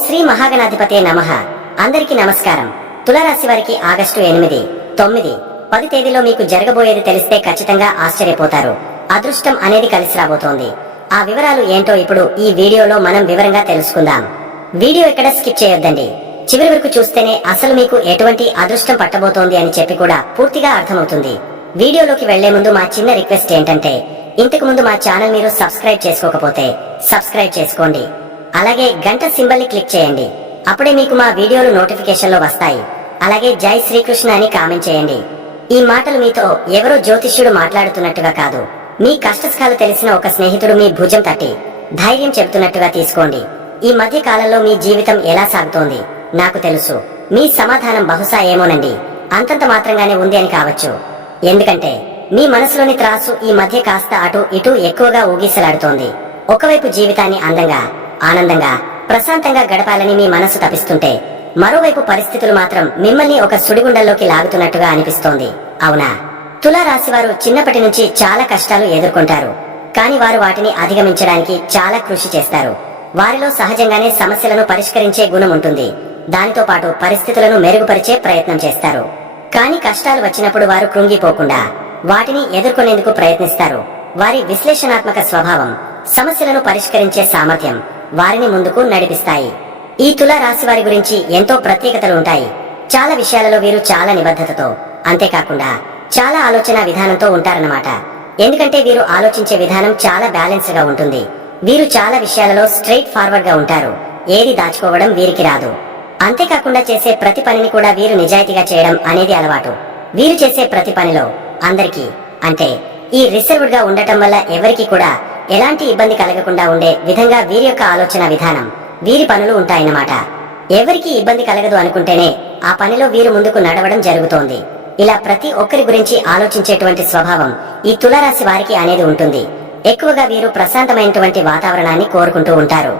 శ్రీ మహాగణాధిపతే నమః. అందరికీ నమస్కారం. తులారాశి వారికి ఆగస్టు 8, 9, 10 తేదీలో మీకు జరగబోయేది తెలిస్తే ఖచ్చితంగా ఆశ్చర్యపోతారు. అదృష్టం అనేది కలిసి రాబోతోంది. ఆ వివరాలు ఏంటో ఇప్పుడు ఈ వీడియోలో మనం వివరంగా తెలుసుకుందాం. వీడియో ఎక్కడ స్కిప్ చేయొద్దండి. చివరి వరకు చూస్తేనే అసలు మీకు ఎటువంటి అదృష్టం పట్టబోతోంది అని చెప్పి కూడా పూర్తిగా అర్థమవుతుంది. వీడియోలోకి వెళ్లే ముందు మా చిన్న రిక్వెస్ట్ ఏంటంటే, ఇంతకు ముందు మా ఛానల్ మీరు సబ్స్క్రైబ్ చేసుకోకపోతే సబ్స్క్రైబ్ చేసుకోండి. అలాగే గంట సింబల్ ని క్లిక్ చేయండి. అప్పుడే మీకు మా వీడియోలు నోటిఫికేషన్లో వస్తాయి. అలాగే జై శ్రీకృష్ణ అని కామెంట్ చేయండి. ఈ మాటలు మీతో ఎవరో జ్యోతిష్యుడు మాట్లాడుతున్నట్టుగా కాదు, మీ కష్టసుఖాలు తెలిసిన ఒక స్నేహితుడు మీ భుజం తట్టి ధైర్యం చెబుతున్నట్టుగా తీసుకోండి. ఈ మధ్య కాలంలో మీ జీవితం ఎలా సాగుతోంది నాకు తెలుసు. మీ సమాధానం బహుశా ఏమోనండి, అంతంత మాత్రంగానే ఉంది అని కావచ్చు. ఎందుకంటే మీ మనసులోని త్రాసు ఈ మధ్య కాస్త అటు ఇటు ఎక్కువగా ఊగిసలాడుతోంది. ఒకవైపు జీవితాన్ని అందంగా, ఆనందంగా, ప్రశాంతంగా గడపాలని మీ మనసు తపిస్తుంటే, మరోవైపు పరిస్థితులు మాత్రం మిమ్మల్ని ఒక సుడిగుండంలోకి లాగుతున్నట్టుగా అనిపిస్తోంది. అవునా? తులారాశివారు చిన్నప్పటి నుంచి చాలా కష్టాలు ఎదుర్కొంటారు. కానీ వారు వాటిని అధిగమించడానికి చాలా కృషి చేస్తారు. వారిలో సహజంగానే సమస్యలను పరిష్కరించే గుణం ఉంటుంది. దానితో పాటు పరిస్థితులను మెరుగుపరిచే ప్రయత్నం చేస్తారు. కానీ కష్టాలు వచ్చినప్పుడు వారు కృంగిపోకుండా వాటిని ఎదుర్కొనేందుకు ప్రయత్నిస్తారు. వారి విశ్లేషణాత్మక స్వభావం, సమస్యలను పరిష్కరించే సామర్థ్యం వారిని ముందుకు నడిపిస్తాయి. ఈ తులారాశి వారి గురించి ఎంతో ప్రత్యేకతలు ఉంటాయి. చాలా విషయాలలో వీరు చాలా నిబద్ధతతో, అంతేకాకుండా చాలా ఆలోచన విధానంతో ఉంటారన్నమాట. ఎందుకంటే వీరు ఆలోచించే విధానం చాలా బ్యాలెన్స్ గా ఉంటుంది. వీరు చాలా విషయాలలో స్ట్రైట్ ఫార్వర్డ్ గా ఉంటారు. ఏది దాచుకోవడం వీరికి రాదు. అంతేకాకుండా చేసే ప్రతి పనిని కూడా వీరు నిజాయితీగా చేయడం అనేది అలవాటు. వీరు చేసే ప్రతి పనిలో అందరికీ, అంటే ఈ రిజర్వ్డ్ గా ఉండటం వల్ల ఎవరికి కూడా ఎలాంటి ఇబ్బంది కలగకుండా ఉండే విధంగా వీరి యొక్క ఆలోచన విధానం, వీరి పనులు ఉంటాయన్నమాట. ఎవరికి ఇబ్బంది కలగదు అనుకుంటేనే ఆ పనిలో వీరు ముందుకు నడవడం జరుగుతోంది. ఇలా ప్రతి ఒక్కరి గురించి ఆలోచించేటువంటి స్వభావం ఈ తులారాశి వారికి అనేది ఉంటుంది. ఎక్కువగా వీరు ప్రశాంతమైనటువంటి వాతావరణాన్ని కోరుకుంటూ ఉంటారు.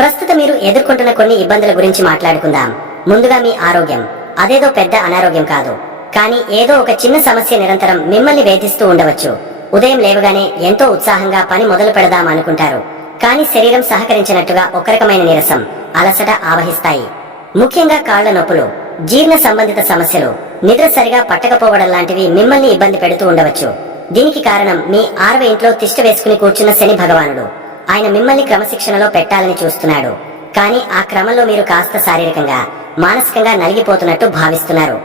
ప్రస్తుతం మీరు ఎదుర్కొంటున్న కొన్ని ఇబ్బందుల గురించి మాట్లాడుకుందాం. ముందుగా మీ ఆరోగ్యం. అదేదో పెద్ద అనారోగ్యం కాదు, కానీ ఏదో ఒక చిన్న సమస్య నిరంతరం మిమ్మల్ని వేధిస్తూ ఉండవచ్చు. ఉదయం లేవగానే ఎంతో ఉత్సాహంగా పని మొదలు పెడదాం అనుకుంటారు. కానీ శరీరం సహకరించినట్టుగా ఒక రకమైన నీరసం, అలసట ఆవహిస్తాయి. ముఖ్యంగా కాళ్ల నొప్పులు, జీర్ణ సంబంధిత సమస్యలు, నిద్ర సరిగా పట్టకపోవడం లాంటివి మిమ్మల్ని ఇబ్బంది పెడుతూ ఉండవచ్చు. దీనికి కారణం మీ 6వ ఇంట్లో తిష్ట వేసుకుని కూర్చున్న శని భగవానుడు. ఆయన మిమ్మల్ని క్రమశిక్షణలో పెట్టాలని చూస్తున్నాడు. కానీ ఆ క్రమంలో మీరు కాస్త శారీరకంగా, మానసికంగా నలిగిపోతున్నట్టు భావిస్తున్నారు.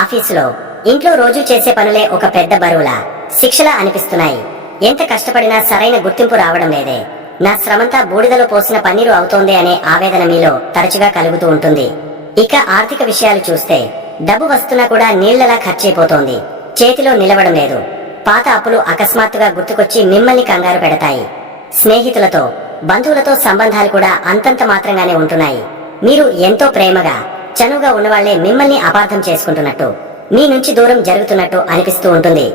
ఆఫీసులో, ఇంట్లో రోజు చేసే పనులే ఒక పెద్ద బరువులా, శిక్షలా అనిపిస్తున్నాయి. ఎంత కష్టపడినా సరైన గుర్తింపు రావడం లేదే, నా శ్రమంతా బూడిదలో పోసిన పన్నీరు అవుతోంది అనే ఆవేదన మీలో తరచుగా కలుగుతూ ఉంటుంది. ఇక ఆర్థిక విషయాలు చూస్తే, డబ్బు వస్తున్నా కూడా నీళ్లలా ఖర్చయిపోతోంది. చేతిలో నిలవడం లేదు. పాత అప్పులు అకస్మాత్తుగా గుర్తుకొచ్చి మిమ్మల్ని కంగారు పెడతాయి. స్నేహితులతో, బంధువులతో సంబంధాలు కూడా అంతంత మాత్రంగానే ఉంటున్నాయి. మీరు ఎంతో ప్రేమగా, చనువుగా ఉన్నవాళ్లే మిమ్మల్ని అపార్థం చేసుకుంటున్నట్టు, మీ నుంచి దూరం జరుగుతున్నట్టు అనిపిస్తూ ఉంటుంది.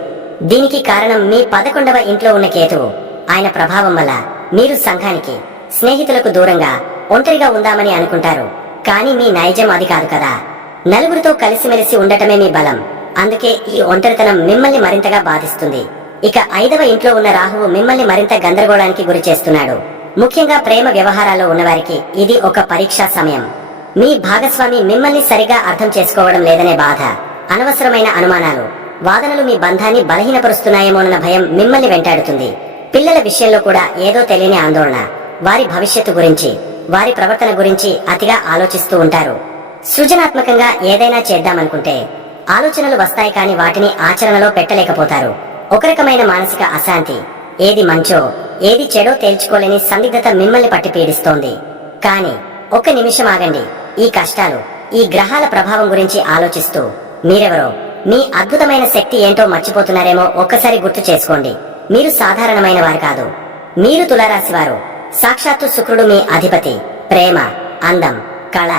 దీనికి కారణం మీ 11వ ఇంట్లో ఉన్న కేతువు. ఆయన ప్రభావం వల్ల మీరు సంఘానికి, స్నేహితులకు దూరంగా, ఒంటరిగా ఉందామని అనుకుంటారు. కానీ మీ నైజం అది కాదు కదా. నలుగురితో కలిసిమెలిసి ఉండటమే మీ బలం. అందుకే ఈ ఒంటరితనం మిమ్మల్ని మరింతగా బాధిస్తుంది. ఇక 5వ ఇంట్లో ఉన్న రాహువు మిమ్మల్ని మరింత గందరగోళానికి గురి చేస్తున్నాడు. ముఖ్యంగా ప్రేమ వ్యవహారాల్లో ఉన్నవారికి ఇది ఒక పరీక్షా సమయం. మీ భాగస్వామి మిమ్మల్ని సరిగా అర్థం చేసుకోవడం లేదనే బాధ, అనవసరమైన అనుమానాలు, వాదనలు మీ బంధాన్ని బలహీనపరుస్తున్నాయేమోనన్న భయం మిమ్మల్ని వెంటాడుతుంది. పిల్లల విషయంలో కూడా ఏదో తెలియని ఆందోళన, వారి భవిష్యత్తు గురించి, వారి ప్రవర్తన గురించి అతిగా ఆలోచిస్తూ ఉంటారు. సృజనాత్మకంగా ఏదైనా చేద్దామనుకుంటే ఆలోచనలు వస్తాయి, కానీ వాటిని ఆచరణలో పెట్టలేకపోతారు. ఒక రకమైన మానసిక అశాంతి, ఏది మంచో ఏది చెడో తేల్చుకోలేని సందిగ్ధత మిమ్మల్ని పట్టి పీడిస్తోంది. కానీ ఒక్క నిమిషం ఆగండి. ఈ కష్టాలు, ఈ గ్రహాల ప్రభావం గురించి ఆలోచిస్తూ మీరెవరో, మీ అద్భుతమైన శక్తి ఏంటో మర్చిపోతున్నారేమో ఒక్కసారి గుర్తు చేసుకోండి. మీరు సాధారణమైన వారు కాదు. మీరు తులారాశివారు. సాక్షాత్తు శుక్రుడు మీ అధిపతి. ప్రేమ, అందం, కళ,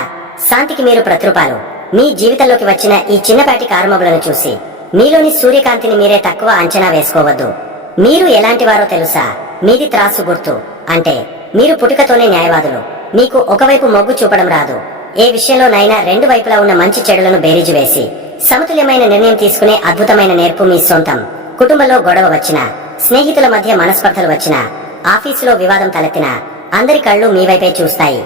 శాంతికి మీరు ప్రతిరూపాలు. మీ జీవితంలోకి వచ్చిన ఈ చిన్నపాటి కారుమబ్బులను చూసి మీలోని సూర్యకాంతిని మీరే తక్కువ అంచనా వేసుకోవద్దు. మీరు ఎలాంటి వారో తెలుసా? మీది త్రాసు గుర్తు. అంటే మీరు పుట్టుకతోనే న్యాయవాదులు. మీకు ఒకవైపు మొగ్గు చూపడం రాదు. ఏ విషయంలోనైనా రెండు వైపులా ఉన్న మంచి చెడులను బేరీజు వేసి సమతుల్యమైన నిర్ణయం తీసుకునే అద్భుతమైన నేర్పు మీ సొంతం. కుటుంబంలో గొడవ వచ్చినా, స్నేహితుల మధ్య మనస్పర్ధలు వచ్చినా, ఆఫీసులో వివాదం తలెత్తినా అందరి కళ్ళు మీ వైపే చూస్తాయి.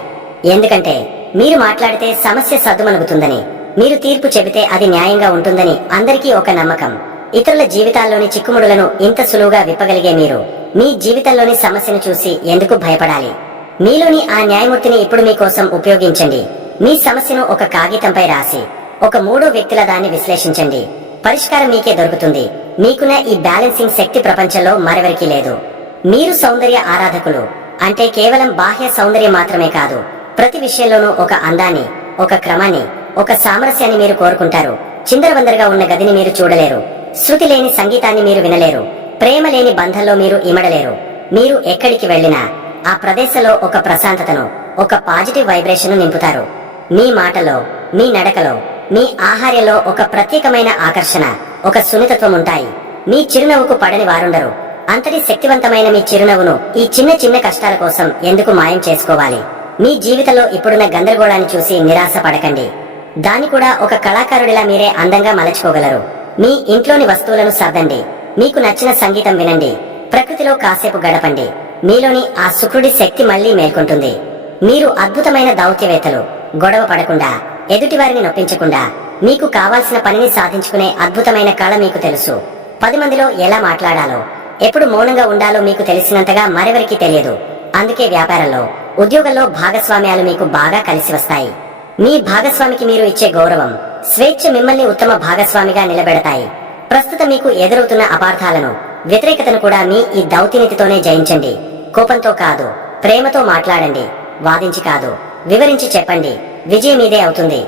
ఎందుకంటే మీరు మాట్లాడితే సమస్య సద్దుమణుగుతుందని, మీరు తీర్పు చెబితే అది న్యాయంగా ఉంటుందని అందరికీ ఒక నమ్మకం. ఇతరుల జీవితాల్లోని చిక్కుముడులను ఇంత సులువుగా విప్పగలిగే మీరు మీ జీవితంలోని సమస్యను చూసి ఎందుకు భయపడాలి? మీలోని ఆ న్యాయమూర్తిని ఇప్పుడు మీకోసం ఉపయోగించండి. మీ సమస్యను ఒక కాగితంపై రాసి ఒక మూడో వ్యక్తిల దాన్ని విశ్లేషించండి. పరిష్కారం మీకే దొరుకుతుంది. మీకున్న ఈ బ్యాలెన్సింగ్ శక్తి ప్రపంచంలో మరెవరికీ లేదు. మీరు సౌందర్య ఆరాధకులు. అంటే కేవలం బాహ్య సౌందర్యం మాత్రమే కాదు, ప్రతి విషయంలోనూ ఒక అందాన్ని, ఒక క్రమాన్ని, ఒక సామరస్యాన్ని మీరు కోరుకుంటారు. చిందరవందరగా ఉన్న గదిని మీరు చూడలేరు. శృతి లేని సంగీతాన్ని మీరు వినలేరు. ప్రేమ లేని బంధంలో మీరు ఇమడలేరు. మీరు ఎక్కడికి వెళ్ళినా ఆ ప్రదేశంలో ఒక ప్రశాంతతను, ఒక పాజిటివ్ వైబ్రేషన్ నింపుతారు. మీ మాటలో, మీ నడకలో, మీ ఆహార్యంలో ఒక ప్రత్యేకమైన ఆకర్షణ, ఒక సున్నితత్వం ఉంటాయి. మీ చిరునవ్వుకు పడని వారుండరు. అంతటి శక్తివంతమైన మీ చిరునవ్వును ఈ చిన్న చిన్న కష్టాల కోసం ఎందుకు మాయం చేసుకోవాలి? మీ జీవితంలో ఇప్పుడున్న గందరగోళాన్ని చూసి నిరాశ పడకండి. దాన్ని కూడా ఒక కళాకారుడిలా మీరే అందంగా మలచుకోగలరు. మీ ఇంట్లోని వస్తువులను సర్దండి. మీకు నచ్చిన సంగీతం వినండి. ప్రకృతిలో కాసేపు గడపండి. మీలోని ఆ శుక్రుడి శక్తి మళ్లీ మేల్కొంటుంది. మీరు అద్భుతమైన దౌత్యవేత్తలు. గొడవ పడకుండా, ఎదుటివారిని నొప్పించకుండా మీకు కావాల్సిన పనిని సాధించుకునే అద్భుతమైన కళ మీకు తెలుసు. 10 మందిలో ఎలా మాట్లాడాలో, ఎప్పుడు మౌనంగా ఉండాలో మీకు తెలిసినంతగా మరెవరికీ తెలియదు. అందుకే వ్యాపారంలో, ఉద్యోగంలో భాగస్వామ్యాలు మీకు బాగా కలిసి వస్తాయి. మీ భాగస్వామికి మీరు ఇచ్చే గౌరవం, స్వేచ్ఛ మిమ్మల్ని ఉత్తమ భాగస్వామిగా నిలబెడతాయి. ప్రస్తుతం మీకు ఎదురవుతున్న అపార్థాలను, వ్యతిరేకతను కూడా మీ ఈ దౌత్యనీతితోనే జయించండి. కోపంతో కాదు, ప్రేమతో మాట్లాడండి. వాదించి కాదు, వివరించి చెప్పండి. విజయం మీదే అవుతుంది.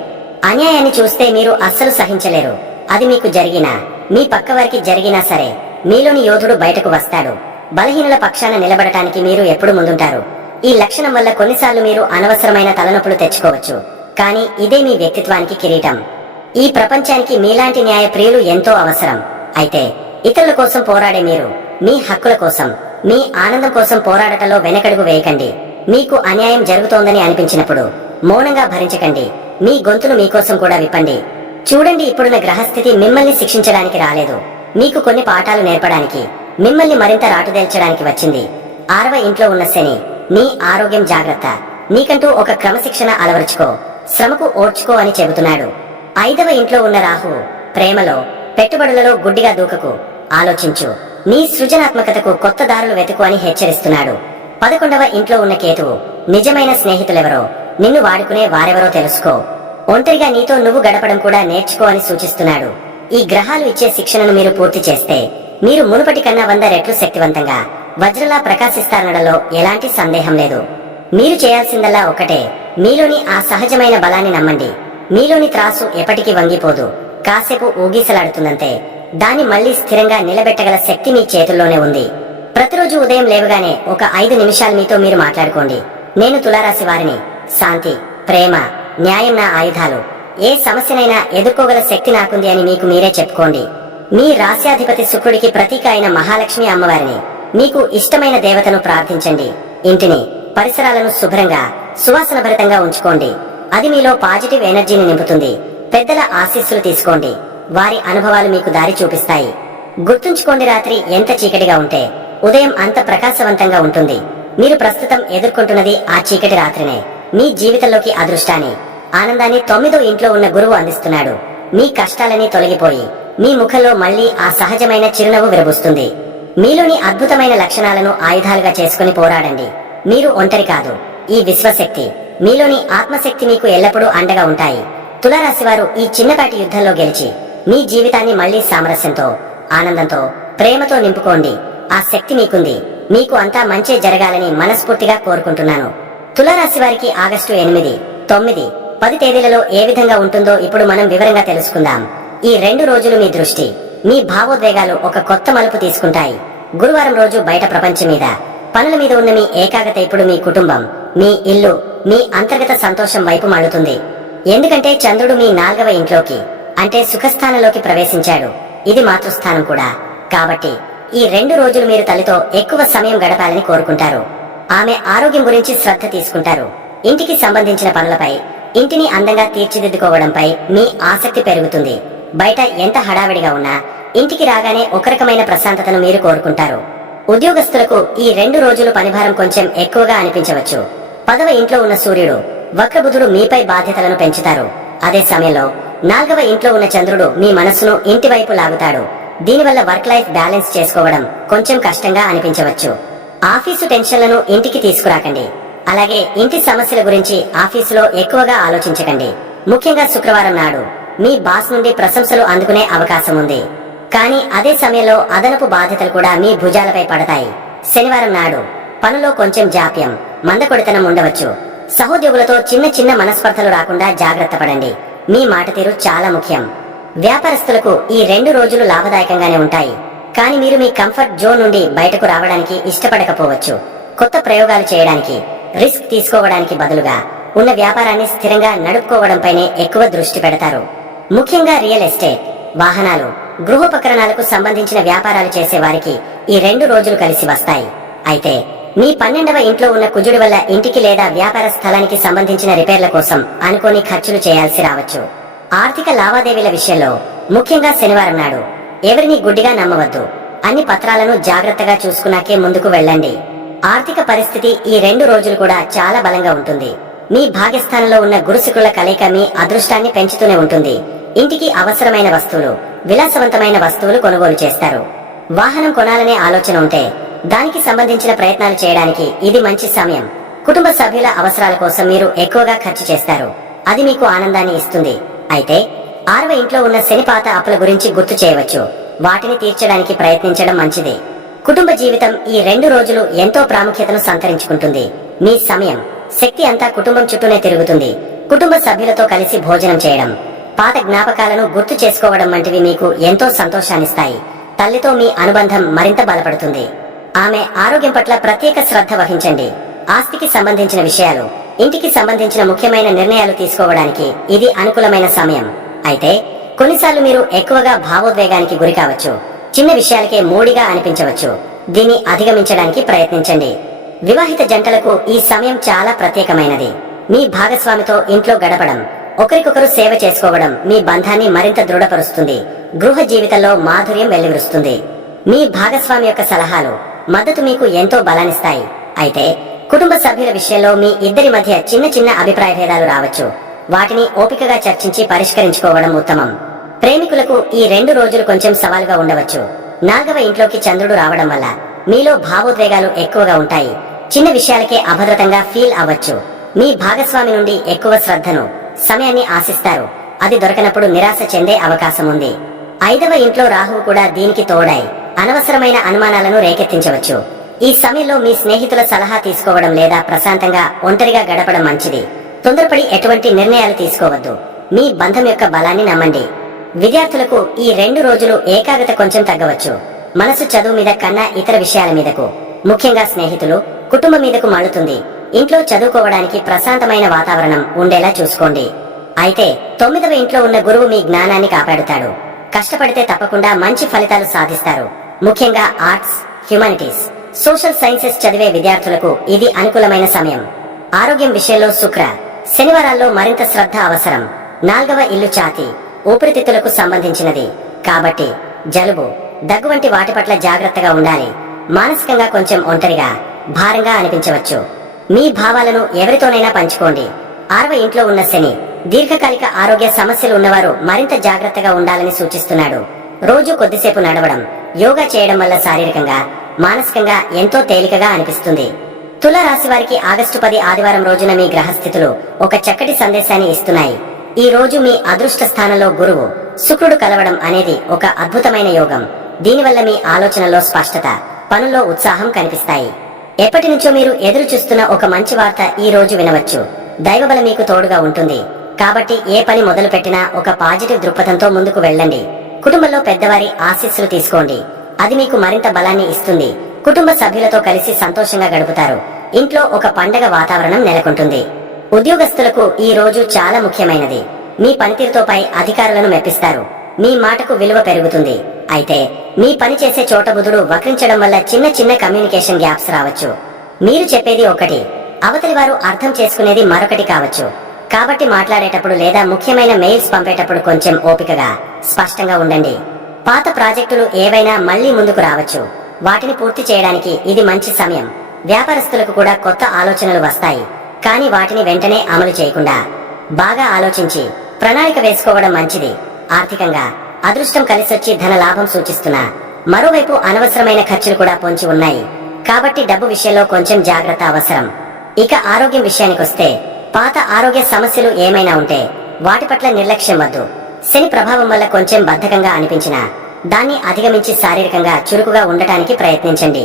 అన్యాయాన్ని చూస్తే మీరు అస్సలు సహించలేరు. అది మీకు జరిగినా, మీ పక్కవారికి జరిగినా సరే, మీలోని యోధుడు బయటకు వస్తాడు. బలహీనుల పక్షాన నిలబడటానికి మీరు ఎప్పుడు ముందుంటారు. ఈ లక్షణం వల్ల కొన్నిసార్లు మీరు అనవసరమైన తలనొప్పులు తెచ్చుకోవచ్చు. కానీ ఇదే మీ వ్యక్తిత్వానికి కిరీటం. ఈ ప్రపంచానికి మీలాంటి న్యాయ ప్రియులు ఎంతో అవసరం. అయితే ఇతరుల కోసం పోరాడే మీరు, మీ హక్కుల కోసం, మీ ఆనందం కోసం పోరాడటంలో వెనకడుగు వేయకండి. మీకు అన్యాయం జరుగుతోందని అనిపించినప్పుడు మౌనంగా భరించకండి. మీ గొంతును మీకోసం కూడా విప్పండి. చూడండి, ఇప్పుడున్న గ్రహస్థితి మిమ్మల్ని శిక్షించడానికి రాలేదు. మీకు కొన్ని పాఠాలు నేర్పడానికి, మిమ్మల్ని మరింత రాటుదేల్చడానికి వచ్చింది. 6వ ఇంట్లో ఉన్న శని, నీ ఆరోగ్యం జాగ్రత్త. నీకంటూ ఒక క్రమశిక్షణ అలవరుచుకో, శ్రమకు ఓర్చుకో అని చెబుతున్నాడు. 5వ ఇంట్లో ఉన్న రాహు, ప్రేమలో, పెట్టుబడులలో గుడ్డిగా దూకకు, ఆలోచించు. నీ సృజనాత్మకతకు కొత్త దారులు వెతుకు అని హెచ్చరిస్తున్నాడు. 11వ ఇంట్లో ఉన్న కేతువు, నిజమైన స్నేహితులెవరో, నిన్ను వాడుకునే వారెవరో తెలుసుకో. ఒంటరిగా నీతో నువ్వు గడపడం కూడా నేర్చుకో అని సూచిస్తున్నాడు. ఈ గ్రహాలు ఇచ్చే శిక్షణను మీరు పూర్తి చేస్తే మీరు మునుపటి కన్నా 100 రెట్లు శక్తివంతంగా, వజ్రలా ప్రకాశిస్తారనడంలో ఎలాంటి సందేహం లేదు. మీరు చేయాల్సిందల్లా ఒకటే, మీలోని ఆ సహజమైన బలాన్ని నమ్మండి. మీలోని త్రాసు ఎప్పటికీ వంగిపోదు. కాసేపు ఊగిసలాడుతుందంతే. దాన్ని మళ్లీ స్థిరంగా నిలబెట్టగల శక్తి మీ చేతుల్లోనే ఉంది. ప్రతిరోజు ఉదయం లేవగానే ఒక 5 నిమిషాలు మీతో మీరు మాట్లాడుకోండి. నేను తులారాశి వారిని. శాంతి, ప్రేమ, న్యాయం నా ఆయుధాలు. ఏ సమస్యనైనా ఎదుర్కోగల శక్తి నాకుంది అని మీకు మీరే చెప్పుకోండి. మీ రాశ్యాధిపతి శుక్రుడికి ప్రతీక అయిన మహాలక్ష్మి అమ్మవారిని, మీకు ఇష్టమైన దేవతను ప్రార్థించండి. ఇంటిని, పరిసరాలను శుభ్రంగా, సువాసన భరితంగా ఉంచుకోండి. అది మీలో పాజిటివ్ ఎనర్జీని నింపుతుంది. పెద్దల ఆశీస్సులు తీసుకోండి. వారి అనుభవాలు మీకు దారి చూపిస్తాయి. గుర్తుంచుకోండి, రాత్రి ఎంత చీకటిగా ఉంటే ఉదయం అంత ప్రకాశవంతంగా ఉంటుంది. మీరు ప్రస్తుతం ఎదుర్కొంటున్నది ఆ చీకటి రాత్రినే. మీ జీవితంలోకి అదృష్టాన్ని, ఆనందాన్ని 9వ ఇంట్లో ఉన్న గురువు అందిస్తున్నాడు. మీ కష్టాలన్నీ తొలగిపోయి మీ ముఖంలో మళ్లీ ఆ సహజమైన చిరునవ్వు విరబూస్తుంది. మీలోని అద్భుతమైన లక్షణాలను ఆయుధాలుగా చేసుకుని పోరాడండి. మీరు ఒంటరి కాదు. ఈ విశ్వశక్తి, మీలోని ఆత్మశక్తి మీకు ఎల్లప్పుడూ అండగా ఉంటాయి. తులారాశి వారు ఈ చిన్నపాటి యుద్ధంలో గెలిచి మీ జీవితాన్ని మళ్లీ సామరస్యంతో, ఆనందంతో, ప్రేమతో నింపుకోండి. ఆ శక్తి మీకుంది. మీకు అంతా మంచే జరగాలని మనస్ఫూర్తిగా కోరుకుంటున్నాను. తులారాశి వారికి ఆగస్టు 8, 9, 10 తేదీలలో ఏ విధంగా ఉంటుందో ఇప్పుడు మనం వివరంగా తెలుసుకుందాం. ఈ 2 రోజులు మీ దృష్టి, మీ భావోద్వేగాలు ఒక కొత్త మలుపు తీసుకుంటాయి. గురువారం రోజు బయట ప్రపంచం మీద, పనుల మీద ఉన్న మీ ఏకాగ్రత ఇప్పుడు మీ కుటుంబం, మీ ఇల్లు, మీ అంతర్గత సంతోషం వైపు మళ్ళుతుంది. ఎందుకంటే చంద్రుడు మీ 4వ ఇంట్లోకి, అంటే సుఖస్థానంలోకి ప్రవేశించాడు. ఇది మాతృస్థానం కూడా. కాబట్టి ఈ 2 రోజులు మీరు తల్లితో ఎక్కువ సమయం గడపాలని కోరుకుంటారు. ఆమె ఆరోగ్యం గురించి శ్రద్ధ తీసుకుంటారు. ఇంటికి సంబంధించిన పనులపై, ఇంటిని అందంగా తీర్చిదిద్దుకోవడంపై మీ ఆసక్తి పెరుగుతుంది. బయట ఎంత హడావిడిగా ఉన్నా ఇంటికి రాగానే ఒక రకమైన ప్రశాంతతను మీరు కోరుకుంటారు. ఉద్యోగస్తులకు ఈ 2 రోజులు పనిభారం కొంచెం ఎక్కువగా అనిపించవచ్చు. 10వ ఇంట్లో ఉన్న సూర్యుడు వక్రబుధుడు మీపై బాధ్యతలను పెంచుతారు. అదే సమయంలో 4వ ఇంట్లో ఉన్న చంద్రుడు మీ మనస్సును ఇంటి వైపు లాగుతాడు. దీనివల్ల వర్క్ లైఫ్ బ్యాలెన్స్ చేసుకోవడం కొంచెం కష్టంగా అనిపించవచ్చు. ఆఫీసు టెన్షన్లను ఇంటికి తీసుకురాకండి. అలాగే ఇంటి సమస్యల గురించి ఆఫీసులో ఎక్కువగా ఆలోచించకండి. ముఖ్యంగా శుక్రవారం నాడు మీ బాస్ నుండి ప్రశంసలు అందుకునే అవకాశం ఉంది. కానీ అదే సమయంలో అదనపు బాధ్యతలు కూడా మీ భుజాలపై పడతాయి. శనివారం నాడు పనులో కొంచెం జాప్యం, మందకొడితనం ఉండవచ్చు. సహోద్యోగులతో చిన్న చిన్న మనస్పర్ధలు రాకుండా జాగ్రత్త పడండి. మీ మాట తీరు చాలా ముఖ్యం. వ్యాపారస్తులకు ఈ 2 రోజులు లాభదాయకంగానే ఉంటాయి. కానీ మీరు మీ కంఫర్ట్ జోన్ నుండి బయటకు రావడానికి ఇష్టపడకపోవచ్చు. కొత్త ప్రయోగాలు చేయడానికి, రిస్క్ తీసుకోవడానికి బదులుగా ఉన్న వ్యాపారాన్ని స్థిరంగా నడుపుకోవడంపైనే ఎక్కువ దృష్టి పెడతారు. ముఖ్యంగా రియల్ ఎస్టేట్, వాహనాలు, గృహోపకరణాలకు సంబంధించిన వ్యాపారాలు చేసే వారికి ఈ 2 రోజులు కలిసి వస్తాయి. అయితే మీ 12వ ఇంట్లో ఉన్న కుజుడి వల్ల ఇంటికి లేదా వ్యాపార స్థలానికి సంబంధించిన రిపేర్ల కోసం అనుకోని ఖర్చులు చేయాల్సి రావచ్చు. ఆర్థిక లావాదేవీల విషయంలో ముఖ్యంగా శనివారం నాడు ఎవరిని గుడ్డిగా నమ్మవద్దు. అన్ని పత్రాలను జాగ్రత్తగా చూసుకున్నాకే ముందుకు వెళ్ళండి. ఆర్థిక పరిస్థితి ఈ 2 రోజులు కూడా చాలా బలంగా ఉంటుంది. మీ భాగ్యస్థానంలో ఉన్న గురుశుక్రుల కలయిక మీ అదృష్టాన్ని పెంచుతూనే ఉంటుంది. ఇంటికి అవసరమైన వస్తువులు, విలాసవంతమైన వస్తువులు కొనుగోలు చేస్తారు. వాహనం కొనాలనే ఆలోచన ఉంటే దానికి సంబంధించిన ప్రయత్నాలు చేయడానికి ఇది మంచి సమయం. కుటుంబ సభ్యుల అవసరాల కోసం మీరు ఎక్కువగా ఖర్చు చేస్తారు. అది మీకు ఆనందాన్ని ఇస్తుంది. అయితే 6వ ఇంట్లో ఉన్న శని పాత అప్పుల గురించి గుర్తు చేయవచ్చు. వాటిని తీర్చడానికి ప్రయత్నించడం మంచిది. కుటుంబ జీవితం ఈ 2 రోజులు ఎంతో ప్రాముఖ్యతను సంతరించుకుంటుంది. మీ సమయం, శక్తి అంతా కుటుంబం చుట్టూనే తిరుగుతుంది. కుటుంబ సభ్యులతో కలిసి భోజనం చేయడం, పాత జ్ఞాపకాలను గుర్తు చేసుకోవడం వంటివి మీకు ఎంతో సంతోషాన్నిస్తాయి. తల్లితో మీ అనుబంధం మరింత బలపడుతుంది. ఆమె ఆరోగ్యం పట్ల ప్రత్యేక శ్రద్ధ వహించండి. ఆస్తికి సంబంధించిన విషయాలు, ఇంటికి సంబంధించిన ముఖ్యమైన నిర్ణయాలు తీసుకోవడానికి ఇది అనుకూలమైన సమయం. అయితే కొన్నిసార్లు మీరు ఎక్కువగా భావోద్వేగానికి గురి కావచ్చు. చిన్న విషయాలకే మూడిగా అనిపించవచ్చు. దీన్ని అధిగమించడానికి ప్రయత్నించండి. వివాహిత జంటలకు ఈ సమయం చాలా ప్రత్యేకమైనది. మీ భాగస్వామితో ఇంట్లో గడపడం, ఒకరికొకరు సేవ చేసుకోవడం మీ బంధాన్ని మరింత దృఢపరుస్తుంది. గృహ జీవితంలో మాధుర్యం వెల్లివిరుస్తుంది. మీ భాగస్వామి యొక్క సలహాలు, మద్దతు మీకు ఎంతో బలాన్నిస్తాయి. అయితే కుటుంబ సభ్యుల విషయంలో మీ ఇద్దరి మధ్య చిన్న చిన్న అభిప్రాయ భేదాలు రావచ్చు. వాటిని ఓపికగా చర్చించి పరిష్కరించుకోవడం ఉత్తమం. ప్రేమికులకు ఈ 2 రోజులు కొంచెం సవాలుగా ఉండవచ్చు. 4వ ఇంట్లోకి చంద్రుడు రావడం వల్ల మీలో భావోద్వేగాలు ఎక్కువగా ఉంటాయి. చిన్న విషయాలకే అభద్రతంగా ఫీల్ అవ్వచ్చు. మీ భాగస్వామి నుండి ఎక్కువ శ్రద్ధను, సమయాన్ని ఆశిస్తారు. అది దొరకనప్పుడు నిరాశ చెందే అవకాశం ఉంది. 5వ ఇంట్లో రాహువు కూడా దీనికి తోడై అనవసరమైన అనుమానాలను రేకెత్తించవచ్చు. ఈ సమయంలో మీ స్నేహితుల సలహా తీసుకోవడం లేదా ప్రశాంతంగా ఒంటరిగా గడపడం మంచిది. తొందరపడి ఎటువంటి నిర్ణయాలు తీసుకోవద్దు. మీ బంధం యొక్క బలాన్ని నమ్మండి. విద్యార్థులకు ఈ 2 రోజులు ఏకాగ్రత కొంచెం తగ్గవచ్చు. మనసు చదువు మీద కన్నా ఇతర విషయాల మీదకు, ముఖ్యంగా స్నేహితులు, కుటుంబం మీదకు మళ్ళుతుంది. ఇంట్లో చదువుకోవడానికి ప్రశాంతమైన వాతావరణం ఉండేలా చూసుకోండి. అయితే 9వ ఇంట్లో ఉన్న గురువు మీ జ్ఞానాన్ని కాపాడుతాడు. కష్టపడితే తప్పకుండా మంచి ఫలితాలు సాధిస్తారు. ముఖ్యంగా ఆర్ట్స్, హ్యుమానిటీస్, సోషల్ సైన్సెస్ చదివే విద్యార్థులకు ఇది అనుకూలమైన సమయం. ఆరోగ్యం విషయంలో శుక్ర, శనివారాల్లో మరింత శ్రద్ధ అవసరం. 4వ ఇల్లు ఛాతీ, ఊపిరితిత్తులకు సంబంధించినది కాబట్టి జలుబు, దగ్గు వంటి వాటి పట్ల జాగ్రత్తగా ఉండాలి. మానసికంగా కొంచెం ఒంటరిగా, భారంగా అనిపించవచ్చు. మీ భావాలను ఎవరితోనైనా పంచుకోండి. 6వ ఇంట్లో ఉన్న శని దీర్ఘకాలిక ఆరోగ్య సమస్యలు ఉన్నవారు మరింత జాగ్రత్తగా ఉండాలని సూచిస్తున్నాడు. రోజు కొద్దిసేపు నడవడం, యోగా చేయడం వల్ల శారీరకంగా, మానసికంగా ఎంతో తేలికగా అనిపిస్తుంది. తుల రాశి వారికి ఆగస్టు 10 ఆదివారం రోజున మీ గ్రహస్థితులు ఒక చక్కటి సందేశాన్ని ఇస్తున్నాయి. ఈ రోజు మీ అదృష్ట స్థానంలో గురువు, శుక్రుడు కలవడం అనేది ఒక అద్భుతమైన యోగం. దీనివల్ల మీ ఆలోచనలో స్పష్టత, పనుల్లో ఉత్సాహం కనిపిస్తాయి. ఎప్పటి నుంచో మీరు ఎదురు చూస్తున్న ఒక మంచి వార్త ఈ రోజు వినవచ్చు. దైవబలం మీకు తోడుగా ఉంటుంది. కాబట్టి ఏ పని మొదలు పెట్టినా ఒక పాజిటివ్ దృక్పథంతో ముందుకు వెళ్ళండి. కుటుంబంలో పెద్దవారి ఆశీస్సులు తీసుకోండి. అది మీకు మరింత బలాన్ని ఇస్తుంది. కుటుంబ సభ్యులతో కలిసి సంతోషంగా గడుపుతారు. ఇంట్లో ఒక పండగ వాతావరణం నెలకొంటుంది. ఉద్యోగస్తులకు ఈ రోజు చాలా ముఖ్యమైనది. మీ పనితీరుతో పై అధికారులను మెప్పిస్తారు. మీ మాటకు విలువ పెరుగుతుంది. అయితే మీ పని చేసే చోట బుధుడు వక్రించడం వల్ల చిన్న చిన్న కమ్యూనికేషన్ గ్యాప్స్ రావచ్చు. మీరు చెప్పేది ఒకటి, అవతలి వారు అర్థం చేసుకునేది మరొకటి కావచ్చు. కాబట్టి మాట్లాడేటప్పుడు లేదా ముఖ్యమైన మెయిల్స్ పంపేటప్పుడు కొంచెం ఓపికగా, స్పష్టంగా ఉండండి. పాత ప్రాజెక్టులు ఏవైనా మళ్లీ ముందుకు రావచ్చు. వాటిని పూర్తి చేయడానికి ఇది మంచి సమయం. వ్యాపారస్తులకు కూడా కొత్త ఆలోచనలు వస్తాయి. కానీ వాటిని వెంటనే అమలు చేయకుండా బాగా ఆలోచించి ప్రణాళిక వేసుకోవడం మంచిది. ఆర్థికంగా అదృష్టం కలిసొచ్చి ధన లాభం సూచిస్తున్నా మరోవైపు అనవసరమైన ఖర్చులు కూడా పొంచి ఉన్నాయి. కాబట్టి డబ్బు విషయంలో కొంచెం జాగ్రత్త అవసరం. ఇక ఆరోగ్యం విషయానికొస్తే పాత ఆరోగ్య సమస్యలు ఏమైనా ఉంటే వాటి పట్ల నిర్లక్ష్యం వద్దు. శని ప్రభావం వల్ల కొంచెం బద్ధకంగా అనిపించినా దాన్ని అధిగమించి శారీరకంగా చురుకుగా ఉండటానికి ప్రయత్నించండి.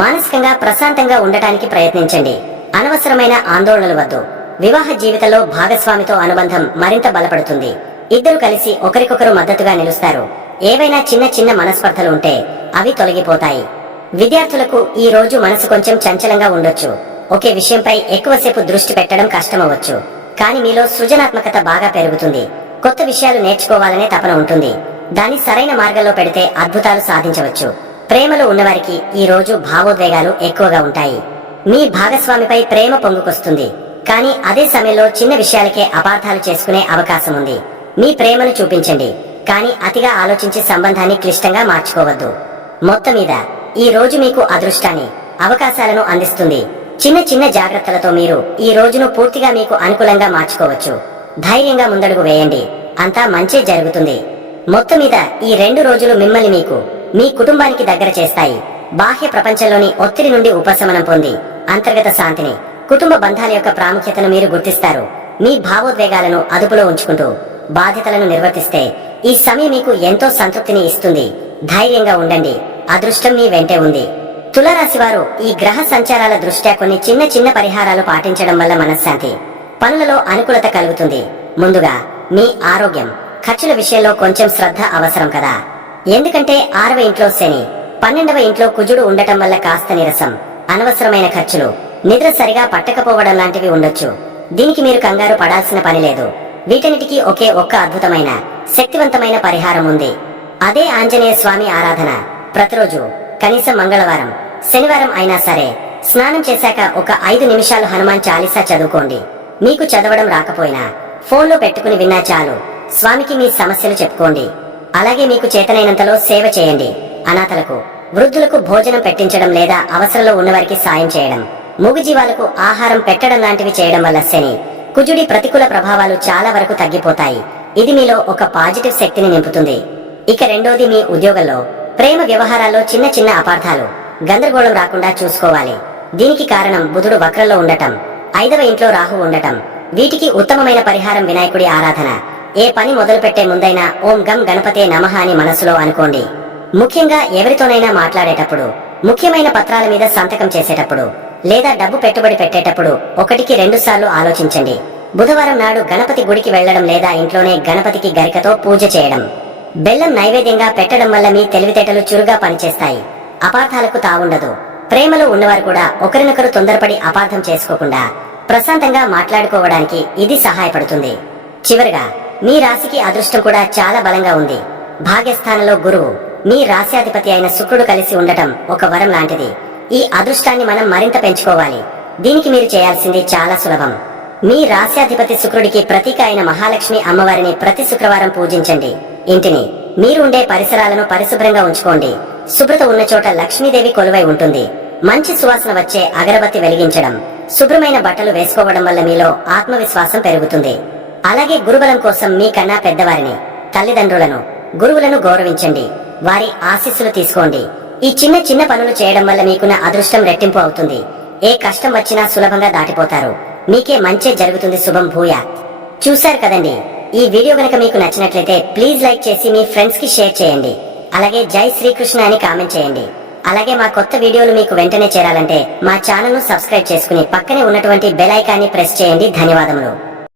మానసికంగా ప్రశాంతంగా ఉండటానికి ప్రయత్నించండి. అనవసరమైన ఆందోళనలు వద్దు. వివాహ జీవితంలో భాగస్వామితో అనుబంధం మరింత బలపడుతుంది. ఇద్దరు కలిసి ఒకరికొకరు మద్దతుగా నిలుస్తారు. ఏవైనా చిన్న చిన్న మనస్పర్ధలు ఉంటే అవి తొలగిపోతాయి. విద్యార్థులకు ఈ రోజు మనసు కొంచెం చంచలంగా ఉండొచ్చు. ఒకే విషయంపై ఎక్కువసేపు దృష్టి పెట్టడం కష్టమవచ్చు. కానీ మీలో సృజనాత్మకత బాగా పెరుగుతుంది. కొత్త విషయాలు నేర్చుకోవాలనే తపన ఉంటుంది. దాన్ని సరైన మార్గంలో పెడితే అద్భుతాలు సాధించవచ్చు. ప్రేమలో ఉన్నవారికి ఈ రోజు భావోద్వేగాలు ఎక్కువగా ఉంటాయి. మీ భాగస్వామిపై ప్రేమ పొంగుకొస్తుంది. కానీ అదే సమయంలో చిన్న విషయాలకే అపార్థాలు చేసుకునే అవకాశం ఉంది. మీ ప్రేమను చూపించండి, కానీ అతిగా ఆలోచించి సంబంధాన్ని క్లిష్టంగా మార్చుకోవద్దు. మొత్తం మీద ఈ రోజు మీకు అదృష్టాన్ని, అవకాశాలను అందిస్తుంది. చిన్న చిన్న జాగ్రత్తలతో మీరు ఈ రోజును పూర్తిగా మీకు అనుకూలంగా మార్చుకోవచ్చు. ధైర్యంగా ముందడుగు వేయండి, అంతా మంచే జరుగుతుంది. మొత్తం మీద ఈ 2 రోజులు మిమ్మల్ని మీకు, మీ కుటుంబానికి దగ్గర చేస్తాయి. బాహ్య ప్రపంచంలోని ఒత్తిడి నుండి ఉపశమనం పొంది అంతర్గత శాంతిని, కుటుంబ బంధాల యొక్క ప్రాముఖ్యతను మీరు గుర్తిస్తారు. మీ భావోద్వేగాలను అదుపులో ఉంచుకుంటూ బాధ్యతలను నిర్వర్తిస్తే ఈ సమయం మీకు ఎంతో సంతృప్తిని ఇస్తుంది. ధైర్యంగా ఉండండి, అదృష్టం మీ వెంటే ఉంది. తులారాశి వారు ఈ గ్రహ సంచారాల దృష్ట్యా కొన్ని చిన్న చిన్న పరిహారాలు పాటించడం వల్ల మనశ్శాంతి, పనులలో అనుకూలత కలుగుతుంది. ముందుగా మీ ఆరోగ్యం, ఖర్చుల విషయంలో కొంచెం శ్రద్ధ అవసరం కదా. ఎందుకంటే 6వ ఇంట్లో శని, 12వ ఇంట్లో కుజుడు ఉండటం వల్ల కాస్త నీరసం, అనవసరమైన ఖర్చులు, నిద్ర సరిగా పట్టకపోవడం లాంటివి ఉండొచ్చు. దీనికి మీరు కంగారు పడాల్సిన పని లేదు. వీటన్నిటికీ ఒకే ఒక్క అద్భుతమైన, శక్తివంతమైన పరిహారం ఉంది. అదే ఆంజనేయ స్వామి ఆరాధన. ప్రతిరోజు కనీసం మంగళవారం, శనివారం అయినా సరే స్నానం చేశాక ఒక 5 నిమిషాలు హనుమాన్ చాలీసా చదువుకోండి. మీకు చదవడం రాకపోయినా ఫోన్లో పెట్టుకుని విన్నా చాలు. స్వామికి మీ సమస్యలు చెప్పుకోండి. అలాగే మీకు చేతనైనంతలో సేవ చేయండి. అనాథలకు, వృద్ధులకు భోజనం పెట్టించడం లేదా అవసరంలో ఉన్నవారికి సాయం చేయడం, మూగజీవాలకు ఆహారం పెట్టడం లాంటివి చేయడం వల్ల శని, కుజుడి ప్రతికూల ప్రభావాలు చాలా వరకు తగ్గిపోతాయి. ఇది మీలో ఒక పాజిటివ్ శక్తిని నింపుతుంది. ఇక రెండోది మీ ఉద్యోగంలో, ప్రేమ వ్యవహారాల్లో చిన్న చిన్న అపార్థాలు, గందరగోళం రాకుండా చూసుకోవాలి. దీనికి కారణం బుధుడు వక్రంలో ఉండటం, 5వ ఇంట్లో రాహు ఉండటం. వీటికి ఉత్తమమైన పరిహారం వినాయకుడి ఆరాధన. ఏ పని మొదలుపెట్టే ముందైనా ఓం గం గణపతే నమః అని మనసులో అనుకోండి. ముఖ్యంగా ఎవరితోనైనా మాట్లాడేటప్పుడు, ముఖ్యమైన పత్రాల మీద సంతకం చేసేటప్పుడు లేదా డబ్బు పెట్టుబడి పెట్టేటప్పుడు 1కి 2 సార్లు ఆలోచించండి. బుధవారం నాడు గణపతి గుడికి వెళ్లడం లేదా ఇంట్లోనే గణపతికి గరికతో పూజ చేయడం, బెల్లం నైవేద్యంగా పెట్టడం వల్ల మీ తెలివితేటలు చురుగా పనిచేస్తాయి. అపార్థాలకు తావుండదు. ప్రేమలో ఉన్నవారు కూడా ఒకరినొకరు తొందరపడి అపార్థం చేసుకోకుండా ప్రశాంతంగా మాట్లాడుకోవడానికి ఇది సహాయపడుతుంది. చివరిగా మీ రాశికి అదృష్టం కూడా చాలా బలంగా ఉంది. భాగ్యస్థానంలో గురువు, మీ రాశ్యాధిపతి అయిన శుక్రుడు కలిసి ఉండటం ఒక వరం లాంటిది. ఈ అదృష్టాన్ని మనం మరింత పెంచుకోవాలి. దీనికి మీరు చేయాల్సింది చాలా సులభం. మీ రాశ్యాధిపతి శుక్రుడికి ప్రతీక అయిన మహాలక్ష్మి అమ్మవారిని ప్రతి శుక్రవారం పూజించండి. ఇంటిని, మీరు ఉండే పరిసరాలను పరిశుభ్రంగా ఉంచుకోండి. శుభ్రత ఉన్న చోట లక్ష్మీదేవి కొలువై ఉంటుంది. మంచి సువాసన వచ్చే అగరబత్తి వెలిగించడం, శుభ్రమైన బట్టలు వేసుకోవడం వల్ల మీలో ఆత్మవిశ్వాసం పెరుగుతుంది. అలాగే గురుబలం కోసం మీ కన్నా పెద్దవారిని, తల్లిదండ్రులను, గురువులను గౌరవించండి. వారి ఆశీస్సులు తీసుకోండి. ఈ చిన్న చిన్న పనులు చేయడం వల్ల మీకున్న అదృష్టం రెట్టింపు అవుతుంది. ఏ కష్టం వచ్చినా సులభంగా దాటిపోతారు. మీకే మంచే జరుగుతుంది. శుభం భూయాత్. చూశారు కదండి, ఈ వీడియో గనక మీకు నచ్చినట్లయితే ప్లీజ్ లైక్ చేసి మీ ఫ్రెండ్స్ కి షేర్ చేయండి. అలాగే జై శ్రీకృష్ణ అని కామెంట్ చేయండి. అలాగే మా కొత్త వీడియోలు మీకు వెంటనే చేరాలంటే మా ఛానల్ ను సబ్స్క్రైబ్ చేసుకుని పక్కనే ఉన్నటువంటి బెల్ ఐకాన్ని ప్రెస్ చేయండి. ధన్యవాదములు.